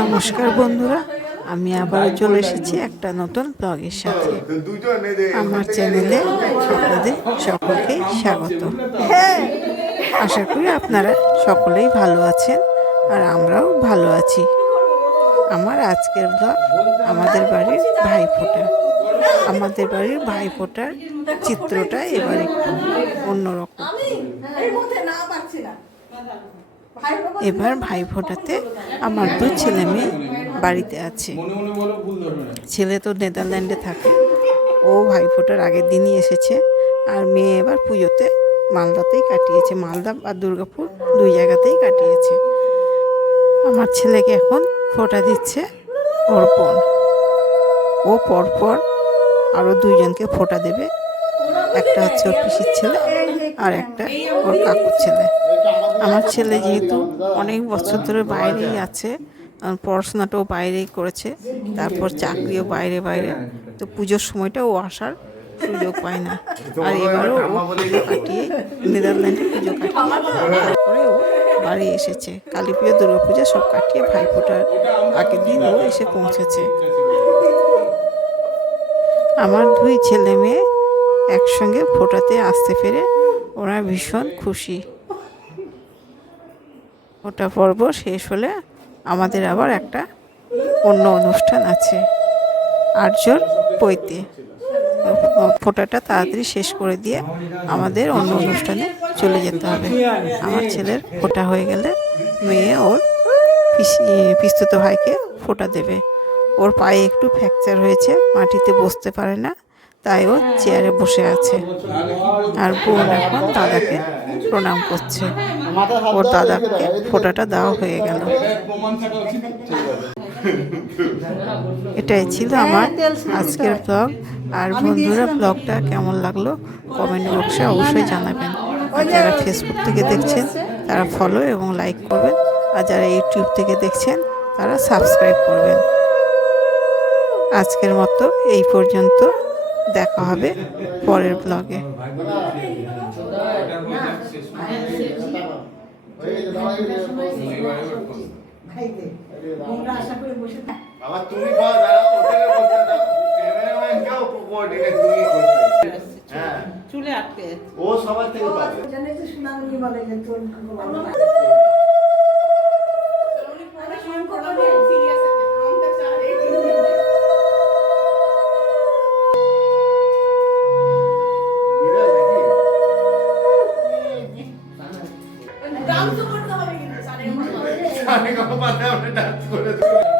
নমস্কার বন্ধুরা, আমি আবার চলে এসেছি একটা নতুন ব্লগের সাথে। আমার চ্যানেলে আপনাদের সকলকে স্বাগত। আশা করি আপনারা সকলেই ভালো আছেন আর আমরাও ভালো আছি। আমার আজকের ব্লগ আমাদের বাড়ির ভাইফোঁটা। আমাদের বাড়ির ভাইফোঁটার চিত্রটা এবার একটু অন্যরকম। এবার ভাইফোঁটাতে আমার দু ছেলে মেয়ে বাড়িতে আছে। ছেলে তো নেদারল্যান্ডে থাকে। ও ভাইফোঁটার আগের দিনই এসেছে আর মেয়ে এবার পুজোতে মালদাতেই কাটিয়েছে। মালদা আর দুর্গাপুর দুই জায়গাতেই কাটিয়েছে। আমার ছেলেকে এখন ফোঁটা দিচ্ছে ওর বোন ও পরপর আরও দুইজনকে ফোঁটা দেবে। একটা হচ্ছে ওর পিসির ছেলে আর একটা ওর কাকুর ছেলে। আমার ছেলে যেহেতু অনেক বছর ধরে বাইরেই আছে পড়াশোনাটাও বাইরেই করেছে, তারপর চাকরিও বাইরে বাইরে, তো পুজোর সময়টা ও আসার সুযোগ পায় না। আর এবারও পুজো কাটিয়ে নেদারল্যান্ডে পুজো কাটিয়ে তারপরে ও বাড়ি এসেছে। কালী পুজো দুর্গা পুজো সব কাটিয়ে ভাইফোঁটার আগের দিন ও এসে পৌঁছেছে। আমার দুই ছেলে মেয়ে একসঙ্গে ফোটাতে আসতে পেরে ওরা ভীষণ খুশি। ওটা পর্ব শেষ হলে আমাদের আবার একটা অন্য অনুষ্ঠান আছে। আর্যর পৈতে। ফোটাটা তাড়াতাড়ি শেষ করে দিয়ে আমাদের অন্য অনুষ্ঠানে চলে যেতে হবে। আমার ছেলের ফোটা হয়ে গেলে মেয়ে ওর পিসি পিস্তুত ভাইকে ফোটা দেবে। ওর পায়ে একটু ফ্র্যাকচার হয়েছে, মাটিতে বসতে পারে না। তাই ও চেয়ারে বসে আছে। আর বোন এখন দাদাকে প্রণাম করছে। ওর দাদাকে ফোটাটা দেওয়া হয়ে গেল। এটাই ছিল আমার আজকের ব্লগ আর বন্ধুরা ব্লগটা কেমন লাগল কমেন্ট বক্সে অবশ্যই জানাবেন। আর যারা ফেসবুক থেকে দেখছেন, তারা ফলো এবং লাইক করবেন। আর যারা ইউটিউব থেকে দেখছেন, তারা সাবস্ক্রাইব করবেন। আজকের মতো এই পর্যন্ত। দেখা হবে পরের ব্লগে বল হ্যাঁ। চুলে আটকে ও সবার থেকে পাবে বিড়াল அதுக்கப்புறம் பார்த்தா